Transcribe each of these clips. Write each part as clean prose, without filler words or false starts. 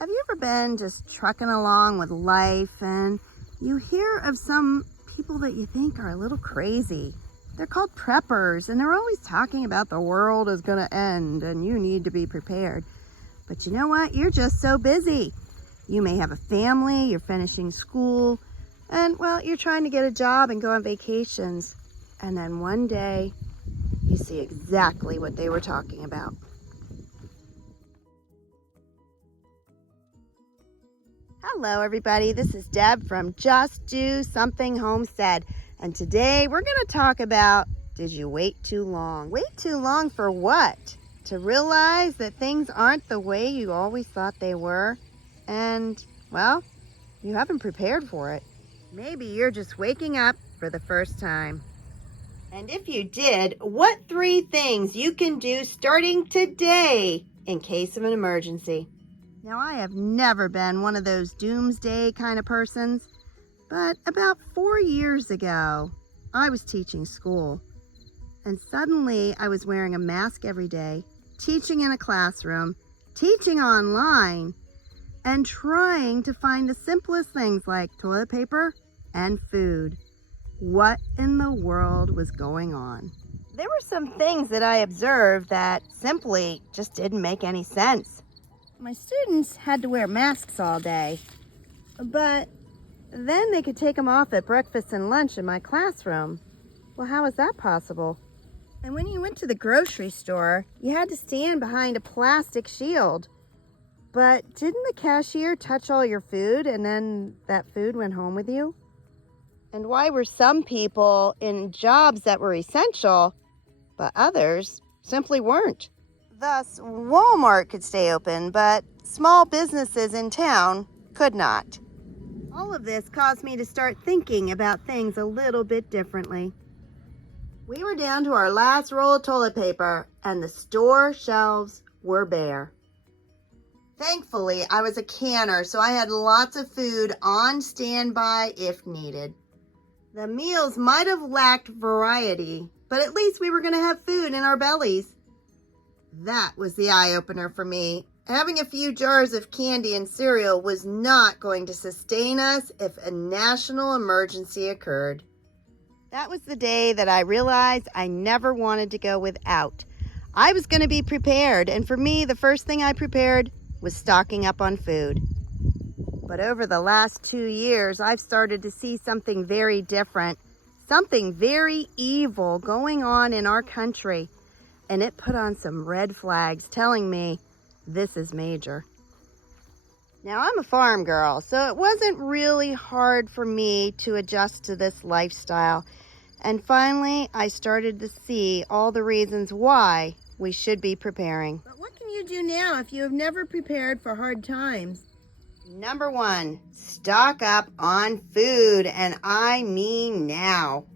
Have you ever been just trucking along with life and you hear of some people that you think are a little crazy? They're called preppers, and they're always talking about the world is going to end and you need to be prepared. But you know what? You're just so busy. You may have a family, you're finishing school, and well, you're trying to get a job and go on vacations. And then one day, you see exactly what they were talking about. Hello everybody, this is Deb from Just Do Something Homestead, and today we're going to talk about, did you wait too long? Wait too long for what? To realize that things aren't the way you always thought they were, and well, you haven't prepared for it. Maybe you're just waking up for the first time. And if you did, what 3 things you can do starting today in case of an emergency? Now, I have never been one of those doomsday kind of persons, but about 4 years ago, I was teaching school, and suddenly I was wearing a mask every day, teaching in a classroom, teaching online, and trying to find the simplest things like toilet paper and food. What in the world was going on? There were some things that I observed that simply just didn't make any sense. My students had to wear masks all day, but then they could take them off at breakfast and lunch in my classroom. Well, how is that possible? And when you went to the grocery store, you had to stand behind a plastic shield. But didn't the cashier touch all your food and then that food went home with you? And why were some people in jobs that were essential, but others simply weren't? Thus, Walmart could stay open, but small businesses in town could not. All of this caused me to start thinking about things a little bit differently. We were down to our last roll of toilet paper, and the store shelves were bare. Thankfully, I was a canner, so I had lots of food on standby if needed. The meals might have lacked variety, but at least we were going to have food in our bellies. That was the eye-opener for me. Having a few jars of candy and cereal was not going to sustain us if a national emergency occurred. That was the day that I realized I never wanted to go without. I was going to be prepared, and for me, the first thing I prepared was stocking up on food. But over the last 2 years, I've started to see something very different, something very evil going on in our country. And it put on some red flags telling me this is major. Now, I'm a farm girl, so it wasn't really hard for me to adjust to this lifestyle. And finally, I started to see all the reasons why we should be preparing. But what can you do now if you have never prepared for hard times? Number 1, stock up on food, and I mean now.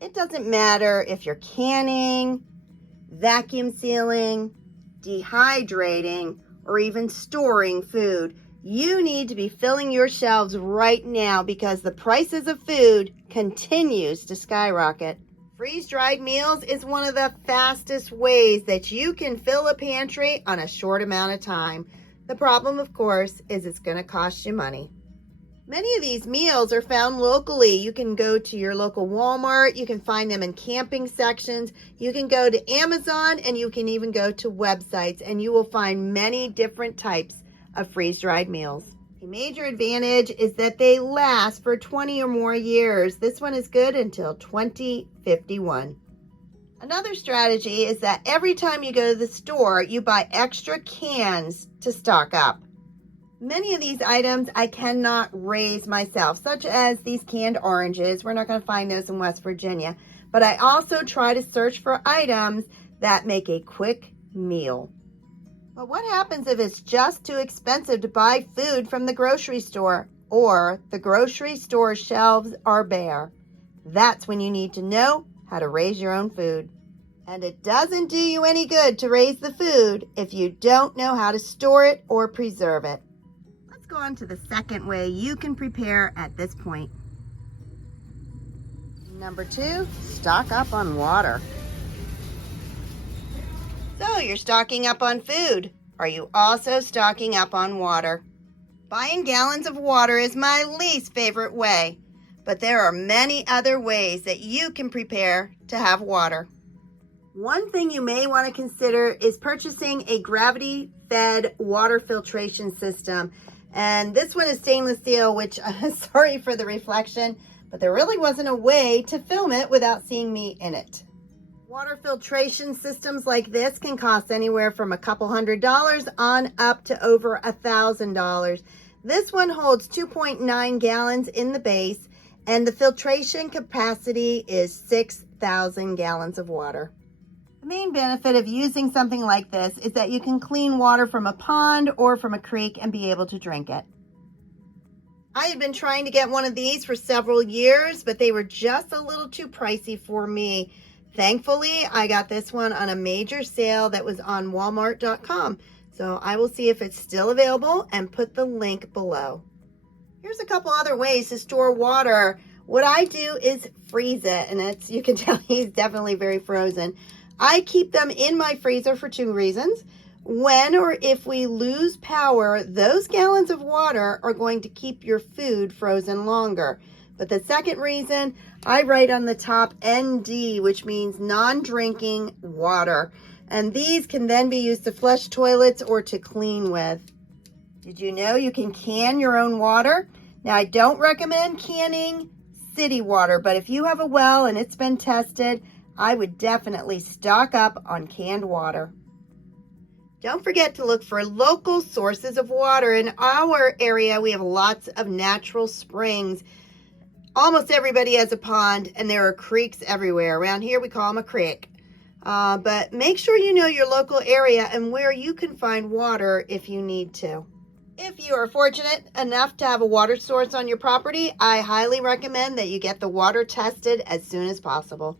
It doesn't matter if you're canning, vacuum sealing, dehydrating, or even storing food. You need to be filling your shelves right now because the prices of food continues to skyrocket. Freeze-dried meals is one of the fastest ways that you can fill a pantry on a short amount of time. The problem, of course, is it's going to cost you money. Many of these meals are found locally. You can go to your local Walmart. You can find them in camping sections. You can go to Amazon, and you can even go to websites, and you will find many different types of freeze-dried meals. A major advantage is that they last for 20 or more years. This one is good until 2051. Another strategy is that every time you go to the store, you buy extra cans to stock up. Many of these items I cannot raise myself, such as these canned oranges. We're not going to find those in West Virginia. But I also try to search for items that make a quick meal. But what happens if it's just too expensive to buy food from the grocery store, or the grocery store shelves are bare? That's when you need to know how to raise your own food. And it doesn't do you any good to raise the food if you don't know how to store it or preserve it. Let's go on to the second way you can prepare at this point. Number 2, stock up on water. So you're stocking up on food. Are you also stocking up on water? Buying gallons of water is my least favorite way, but there are many other ways that you can prepare to have water. One thing you may want to consider is purchasing a gravity-fed water filtration system. And this one is stainless steel, which, sorry for the reflection, but there really wasn't a way to film it without seeing me in it. Water filtration systems like this can cost anywhere from a couple $100 on up to over $1,000. This one holds 2.9 gallons in the base, and the filtration capacity is 6,000 gallons of water. The main benefit of using something like this is that you can clean water from a pond or from a creek and be able to drink it. I had been trying to get one of these for several years, but they were just a little too pricey for me. Thankfully, I got this one on a major sale that was on Walmart.com. So I will see if it's still available and put the link below. Here's a couple other ways to store water. What I do is freeze it, and you can tell he's definitely very frozen. I keep them in my freezer for two reasons. When or if we lose power, those gallons of water are going to keep your food frozen longer. But the second reason, I write on the top ND, which means non-drinking water. And these can then be used to flush toilets or to clean with. Did you know you can can your own water? Now, I don't recommend canning city water, but if you have a well and it's been tested, I would definitely stock up on canned water. Don't forget to look for local sources of water. In our area, we have lots of natural springs. Almost everybody has a pond, and there are creeks everywhere. Around here, we call them a creek. But make sure you know your local area and where you can find water if you need to. If you are fortunate enough to have a water source on your property, I highly recommend that you get the water tested as soon as possible.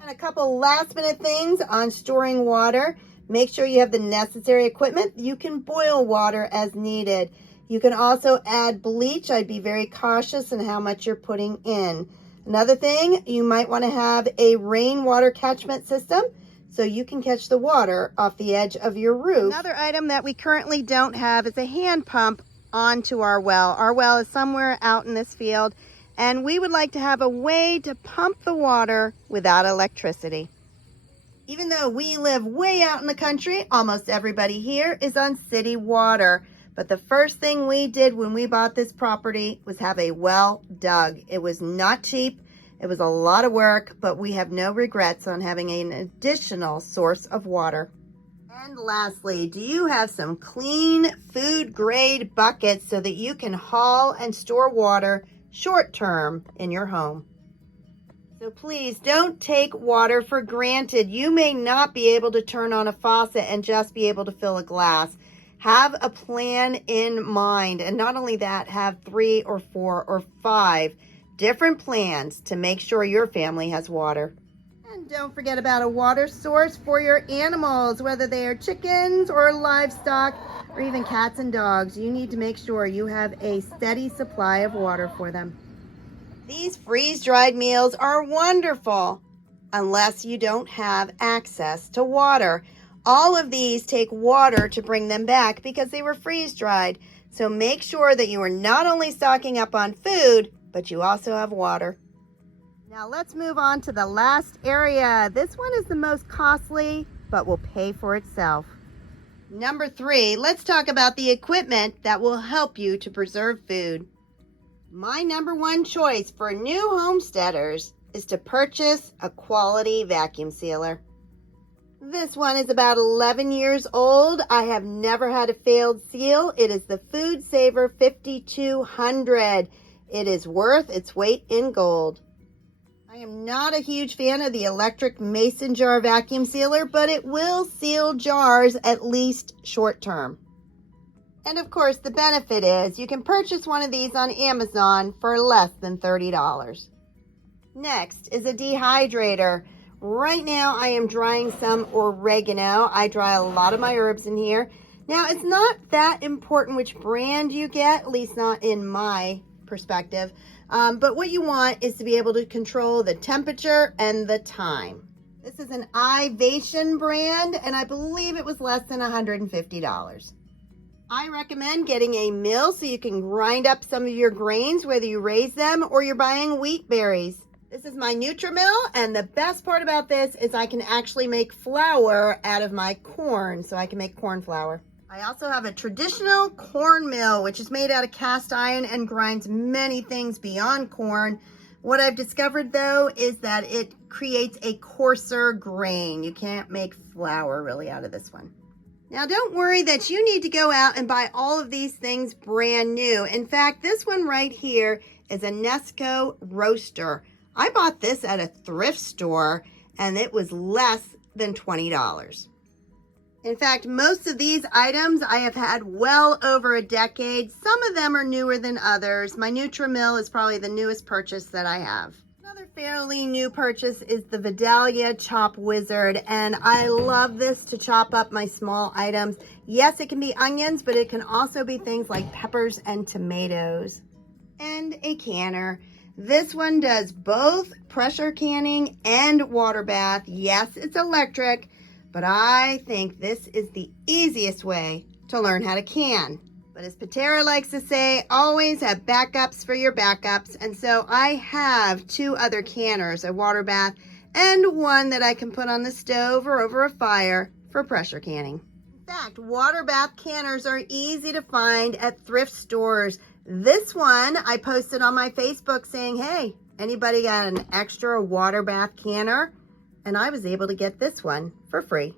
And a couple last minute things on storing water. Make sure you have the necessary equipment. You can boil water as needed. You can also add bleach. I'd be very cautious in how much you're putting in. Another thing, you might want to have a rainwater catchment system so you can catch the water off the edge of your roof. Another item that we currently don't have is a hand pump onto our well. Our well is somewhere out in this field, and we would like to have a way to pump the water without electricity. Even though we live way out in the country, almost everybody here is on city water. But the first thing we did when we bought this property was have a well dug. It was not cheap. It was a lot of work, but we have no regrets on having an additional source of water. And lastly, do you have some clean food grade buckets so that you can haul and store water short term in your home? So please don't take water for granted. You may not be able to turn on a faucet and just be able to fill a glass. Have a plan in mind, and not only that, have 3 or 4 or 5 different plans to make sure your family has water. And don't forget about a water source for your animals, whether they are chickens or livestock or even cats and dogs. You need to make sure you have a steady supply of water for them. These freeze-dried meals are wonderful unless you don't have access to water. All of these take water to bring them back because they were freeze-dried. So make sure that you are not only stocking up on food, but you also have water. Now let's move on to the last area. This one is the most costly, but will pay for itself. Number 3, let's talk about the equipment that will help you to preserve food. My number 1 choice for new homesteaders is to purchase a quality vacuum sealer. This one is about 11 years old. I have never had a failed seal. It is the Food Saver 5200. It is worth its weight in gold. I am not a huge fan of the electric mason jar vacuum sealer, but it will seal jars at least short term. And of course, the benefit is you can purchase one of these on Amazon for less than $30. Next is a dehydrator. Right now, I am drying some oregano. I dry a lot of my herbs in here. Now, it's not that important which brand you get, at least not in my perspective. But what you want is to be able to control the temperature and the time. This is an Ivation brand, and I believe it was less than $150. I recommend getting a mill so you can grind up some of your grains, whether you raise them or you're buying wheat berries. This is my NutriMill, and the best part about this is I can actually make flour out of my corn, so I can make corn flour. I also have a traditional corn mill, which is made out of cast iron and grinds many things beyond corn. What I've discovered, though, is that it creates a coarser grain. You can't make flour really out of this one. Now, don't worry that you need to go out and buy all of these things brand new. In fact, this one right here is a Nesco roaster. I bought this at a thrift store, and it was less than $20. In fact, most of these items I have had well over a decade. Some of them are newer than others. My NutriMill is probably the newest purchase that I have. Another fairly new purchase is the Vidalia Chop Wizard, and I love this to chop up my small items. Yes, it can be onions, but it can also be things like peppers and tomatoes. And a canner. This one does both pressure canning and water bath. Yes, it's electric, but I think this is the easiest way to learn how to can. But as Patera likes to say, always have backups for your backups. And so I have two other canners, a water bath and one that I can put on the stove or over a fire for pressure canning. In fact, water bath canners are easy to find at thrift stores. This one I posted on my Facebook saying, hey, anybody got an extra water bath canner? And I was able to get this one for free.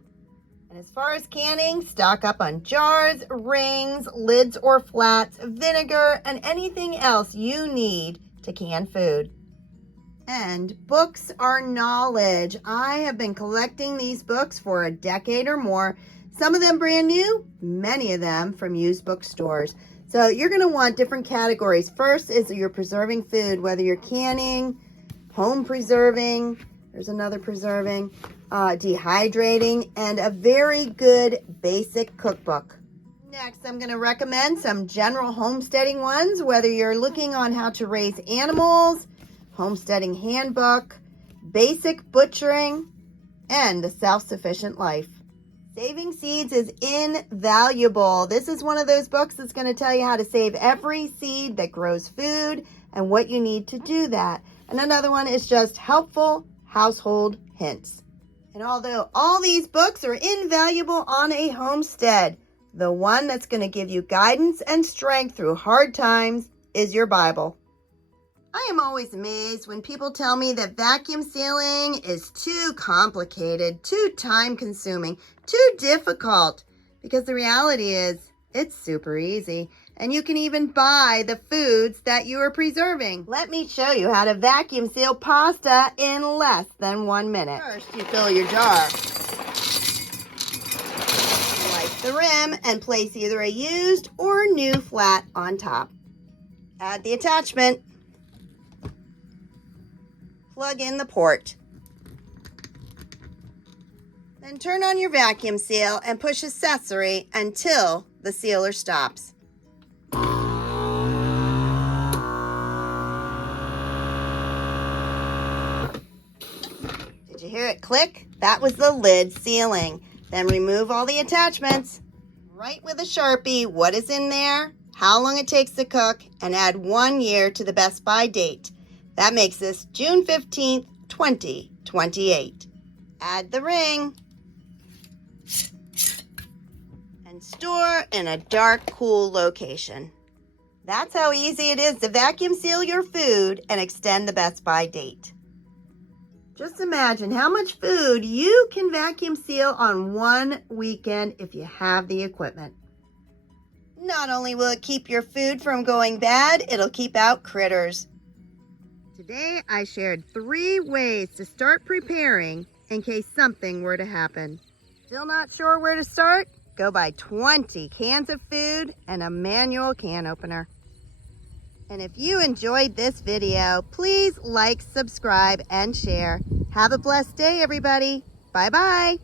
And as far as canning, stock up on jars, rings, lids or flats, vinegar, and anything else you need to can food. And books are knowledge. I have been collecting these books for a decade or more. Some of them brand new, many of them from used bookstores. So you're going to want different categories. First is you're preserving food, whether you're canning, home preserving, there's another preserving, dehydrating, and a very good basic cookbook. Next, I'm going to recommend some general homesteading ones, whether you're looking on how to raise animals, homesteading handbook, basic butchering, and the self-sufficient life. Saving Seeds is invaluable. This is one of those books that's going to tell you how to save every seed that grows food and what you need to do that. And another one is just helpful household hints. And although all these books are invaluable on a homestead, the one that's going to give you guidance and strength through hard times is your Bible. I am always amazed when people tell me that vacuum sealing is too complicated, too time-consuming, too difficult, because the reality is it's super easy. And you can even buy the foods that you are preserving. Let me show you how to vacuum seal pasta in less than 1 minute. First, you fill your jar. Wipe the rim and place either a used or new flat on top. Add the attachment. Plug in the port. Then turn on your vacuum seal and push accessory until the sealer stops. Did you hear it click? That was the lid sealing. Then remove all the attachments. Write with a Sharpie what is in there, how long it takes to cook, and add 1 year to the best by date. That makes this June 15th, 2028. Add the ring. And store in a dark, cool location. That's how easy it is to vacuum seal your food and extend the best by date. Just imagine how much food you can vacuum seal on one weekend if you have the equipment. Not only will it keep your food from going bad, it'll keep out critters. Today I shared 3 ways to start preparing in case something were to happen. Still not sure where to start? Go buy 20 cans of food and a manual can opener. And if you enjoyed this video, please like, subscribe, and share. Have a blessed day, everybody. Bye-bye.